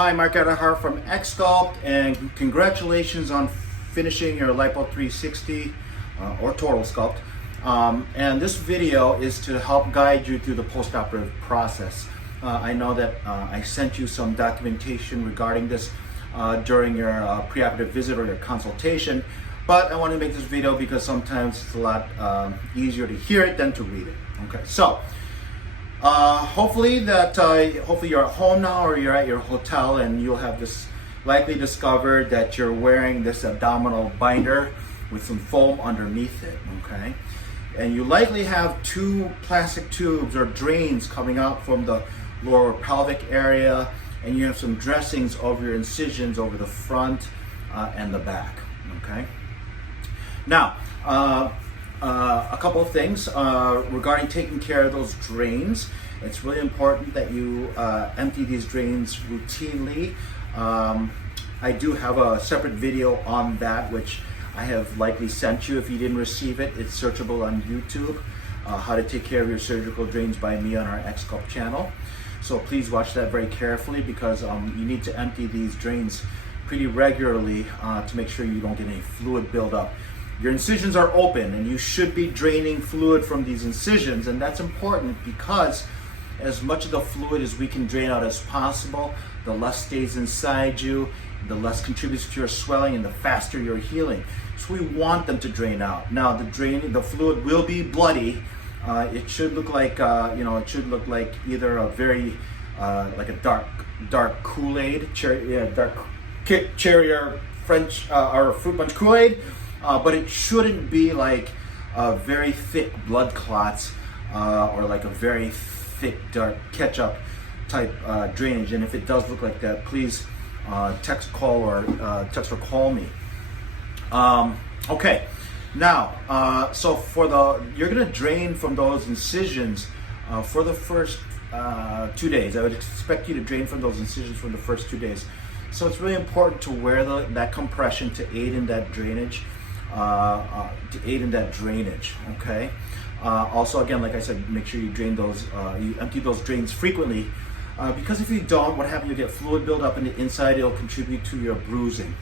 Hi, Mark Adajar from XSculpt, and congratulations on finishing your Lipo360 or TotalSculpt. And this video is to help guide you through the postoperative process. I know that I sent you some documentation regarding this during your preoperative visit or your consultation, but I want to make this video because sometimes it's a lot easier to hear it than to read it. Okay, so hopefully you're at home now or you're at your hotel, and you'll have likely discovered that you're wearing this abdominal binder with some foam underneath it, okay? And you likely have two plastic tubes or drains coming out from the lower pelvic area, and you have some dressings over your incisions over the front and the back, okay? Now, a couple of things regarding taking care of those drains. It's really important that you empty these drains routinely. I do have a separate video on that, which I have likely sent you. If you didn't receive it, it's searchable on YouTube. How to take care of your surgical drains by me on our XSculpt channel. So please watch that very carefully, because you need to empty these drains pretty regularly to make sure you don't get any fluid buildup. Your incisions are open, and you should be draining fluid from these incisions, and that's important because as much of the fluid as we can drain out as possible, the less stays inside you, the less contributes to your swelling, and the faster you're healing. So we want them to drain out. Now, the fluid will be bloody. It should look like it should look like either a very like a dark Kool-Aid, dark cherry or French or fruit punch Kool-Aid. But it shouldn't be like very thick blood clots or like a very thick, dark ketchup type drainage. And if it does look like that, please text or call me. Okay, now, so you're gonna drain from those incisions for the first 2 days. I would expect you to drain from those incisions for the first 2 days. So it's really important to wear that compression to aid in that drainage. Okay. Also, again, like I said, make sure you you empty those drains frequently, because if you don't, what happens? You get fluid buildup in the inside. It'll contribute to your bruising.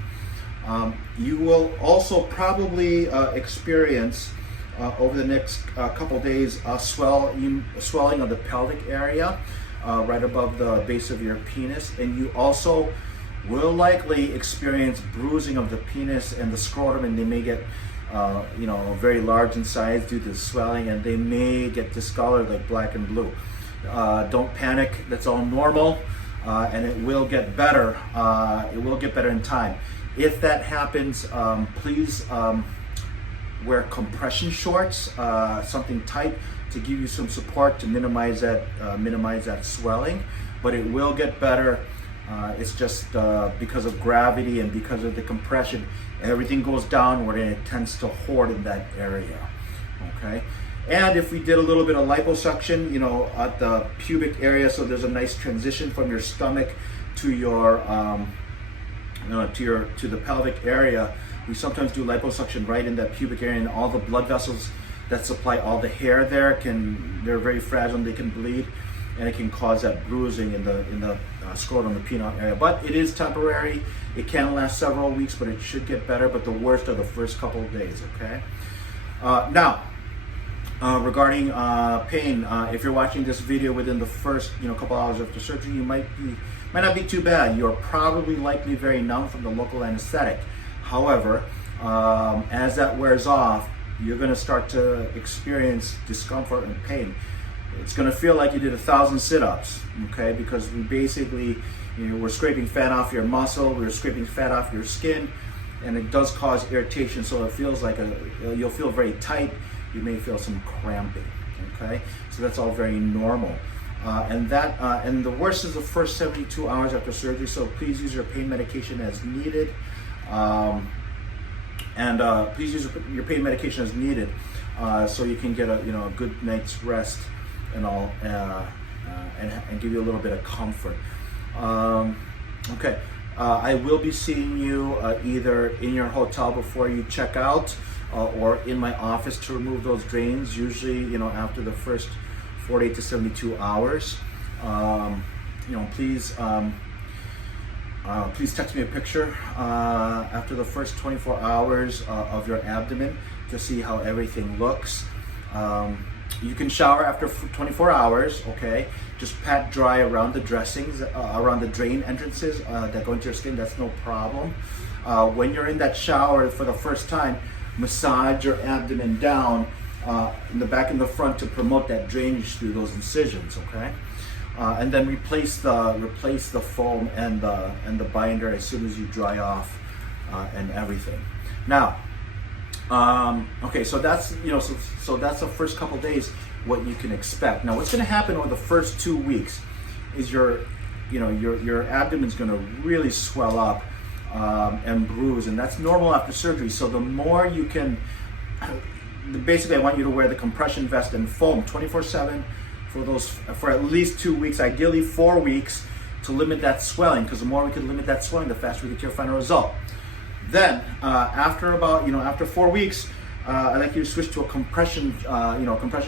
You will also probably experience over the next couple days swelling of the pelvic area right above the base of your penis, and you also will likely experience bruising of the penis and the scrotum, and they may get very large in size due to the swelling, and they may get discolored like black and blue. Don't panic, that's all normal, and it will get better. It will get better in time. If that happens, please wear compression shorts, something tight to give you some support to minimize that swelling, but it will get better. It's just because of gravity and because of the compression, everything goes downward and it tends to hoard in that area, okay? And if we did a little bit of liposuction, at the pubic area, so there's a nice transition from your stomach to your, to the pelvic area, we sometimes do liposuction right in that pubic area, and all the blood vessels that supply all the hair there they're very fragile and they can bleed, and it can cause that bruising in the scrotum, the penile area. But it is temporary. It can last several weeks, but it should get better. But the worst are the first couple of days. Okay. Now, regarding pain, if you're watching this video within the first couple hours after surgery, you might not be too bad. You're probably likely very numb from the local anesthetic. However, as that wears off, you're going to start to experience discomfort and pain. It's going to feel like you did 1,000 sit-ups, okay? Because we basically, we're scraping fat off your muscle, we're scraping fat off your skin, and it does cause irritation. So it feels like you'll feel very tight. You may feel some cramping, okay? So that's all very normal. And the worst is the first 72 hours after surgery. So please use your pain medication as needed. Please use your pain medication as needed, so you can get a good night's rest and all, and give you a little bit of comfort. Okay, I will be seeing you either in your hotel before you check out, or in my office to remove those drains. Usually, after the first 48 to 72 hours. Please please text me a picture after the first 24 hours of your abdomen to see how everything looks. You can shower after 24 hours, okay? Just pat dry around the dressings, around the drain entrances that go into your skin. That's no problem. When you're in that shower for the first time, massage your abdomen down in the back and the front to promote that drainage through those incisions, okay? And then replace the foam and the binder as soon as you dry off and everything. Now, okay, so that's so that's the first couple days what you can expect. Now, what's going to happen over the first 2 weeks is your abdomen's going to really swell up and bruise, and that's normal after surgery. So the more you can, basically, I want you to wear the compression vest and foam 24/7 for at least 2 weeks, ideally 4 weeks, to limit that swelling. Because the more we can limit that swelling, the faster we get to your final result. Then after 4 weeks, I'd like you to switch to a compression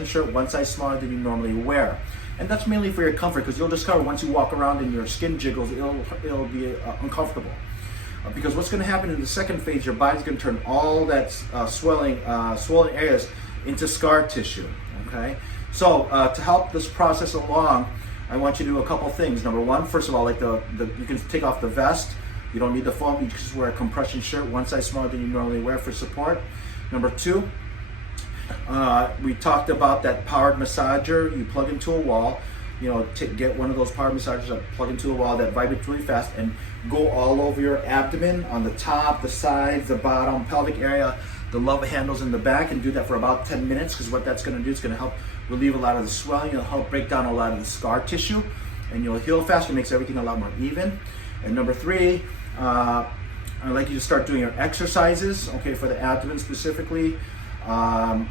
shirt one size smaller than you normally wear, and that's mainly for your comfort. Because you'll discover once you walk around and your skin jiggles, it'll be uncomfortable. Because what's going to happen in the second phase, your body's going to turn all that swollen areas into scar tissue. Okay, so to help this process along, I want you to do a couple things. Number one, first of all, like you can take off the vest. You don't need the foam. You just wear a compression shirt one size smaller than you normally wear for support. Number two, we talked about that powered massager. You plug into a wall. Get one of those powered massagers that plug into a wall that vibrates really fast and go all over your abdomen, on the top, the sides, the bottom, pelvic area, the love handles in the back, and do that for about 10 minutes. Because what that's going to do is going to help relieve a lot of the swelling. It'll help break down a lot of the scar tissue, and you'll heal faster. It makes everything a lot more even. And number three, I'd like you to start doing your exercises, okay, for the abdomen specifically. I'd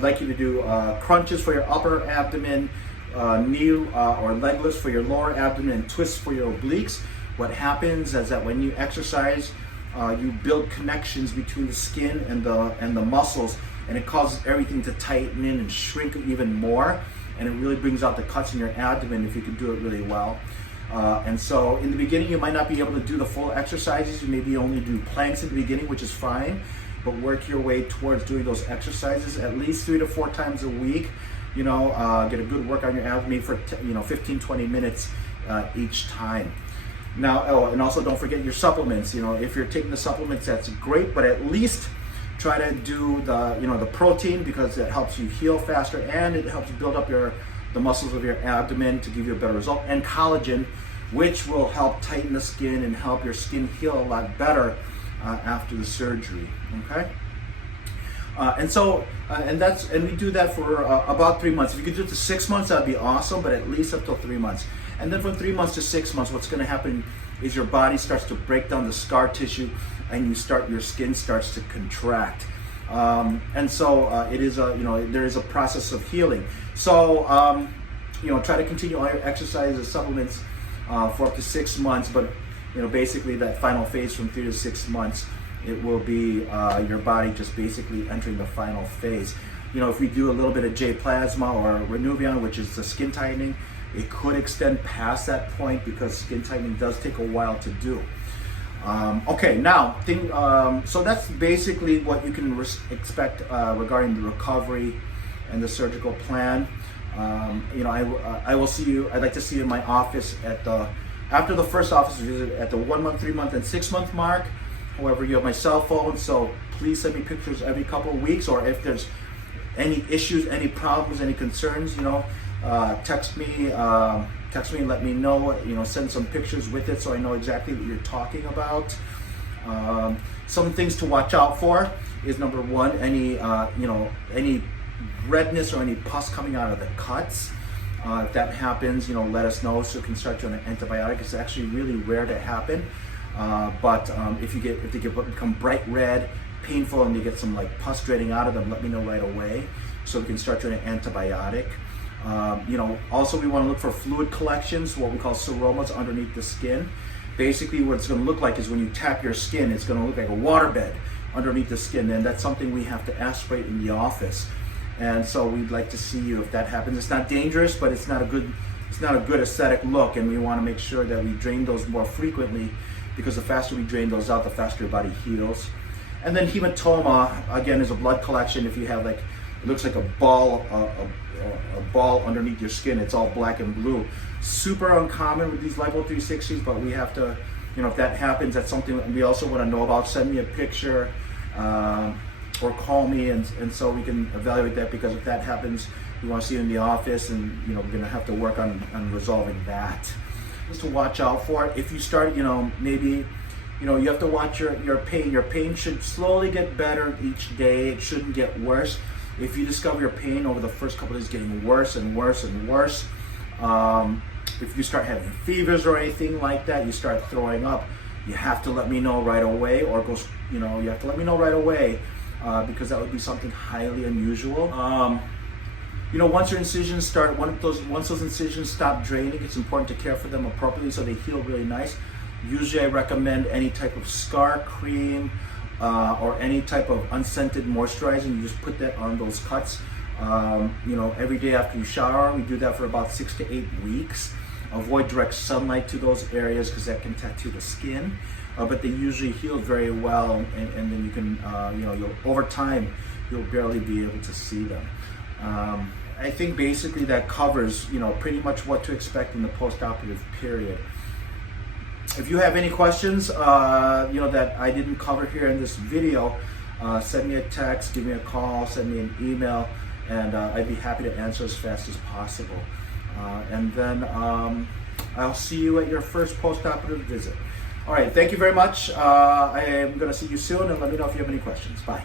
like you to do crunches for your upper abdomen, knee or leg lifts for your lower abdomen, and twists for your obliques. What happens is that when you exercise, you build connections between the skin and the muscles, and it causes everything to tighten in and shrink even more, and it really brings out the cuts in your abdomen if you can do it really well. And so in the beginning, you might not be able to do the full exercises. You maybe only do planks in the beginning, which is fine, but work your way towards doing those exercises at least 3 to 4 times a week. Get a good work on your abdomen for 15-20 minutes each time. Now, and also don't forget your supplements. If you're taking the supplements, that's great, but at least try to do the protein, because it helps you heal faster and it helps you build up the muscles of your abdomen to give you a better result, and collagen, which will help tighten the skin and help your skin heal a lot better after the surgery. Okay, and we do that for about 3 months. If you could do it to 6 months, that'd be awesome, but at least up to 3 months. And then from 3 months to 6 months, what's going to happen is your body starts to break down the scar tissue, and your skin starts to contract. And so there is a process of healing. So try to continue all your exercises, supplements for up to 6 months. But basically that final phase from 3 to 6 months, it will be your body just basically entering the final phase. If we do a little bit of J plasma or Renuvion, which is the skin tightening, it could extend past that point, because skin tightening does take a while to do. Okay, now, so that's basically what you can expect regarding the recovery and the surgical plan. I will see you. I'd like to see you in my office after the first office visit at the 1 month, 3 month, and 6 month mark. However, you have my cell phone, so please send me pictures every couple of weeks, or if there's any issues, any problems, any concerns, text me and let me know. Send some pictures with it so I know exactly what you're talking about. Some things to watch out for is, number one, any redness or any pus coming out of the cuts. If that happens, let us know so we can start you on an antibiotic. It's actually really rare to happen, but if they become bright red, painful, and you get some pus draining out of them, let me know right away so we can start you on an antibiotic. Also we want to look for fluid collections, what we call seromas underneath the skin. Basically what it's going to look like is when you tap your skin, it's going to look like a waterbed underneath the skin, and that's something we have to aspirate in the office. And so we'd like to see you if that happens. It's not dangerous, but it's not a good it's not a good aesthetic look, and we want to make sure that we drain those more frequently, because the faster we drain those out, the faster your body heals. And then hematoma, again, is a blood collection. If you have like, it looks like a ball underneath your skin, it's all black and blue. Super uncommon with these Lipo360s, but we have to, you know, if that happens, that's something we also want to know about. Send me a picture or call me, and so we can evaluate that, because if that happens, we want to see you in the office, and you know, we're going to have to work on resolving that. Just to watch out for it. If you start, you know, maybe, you know, you have to watch your pain. Your pain should slowly get better each day. It shouldn't get worse. If you discover your pain over the first couple of days getting worse and worse and worse, if you start having fevers or anything like that, you start throwing up, you have to let me know right away, or go, you know, you have to let me know right away, because that would be something highly unusual. You know, once your incisions start, once those incisions stop draining, it's important to care for them appropriately so they heal really nice. Usually I recommend any type of scar cream or any type of unscented moisturizing. You just put that on those cuts, you know, every day after you shower. We do that for about 6 to 8 weeks. Avoid direct sunlight to those areas, because that can tattoo the skin, but they usually heal very well, and then you can, you know, over time, you'll barely be able to see them. I think basically that covers, you know, pretty much what to expect in the post-operative period. If you have any questions, you know, that I didn't cover here in this video, send me a text, give me a call, send me an email, and I'd be happy to answer as fast as possible. And then I'll see you at your first post-operative visit. All right, thank you very much. I am going to see you soon, and let me know if you have any questions. Bye.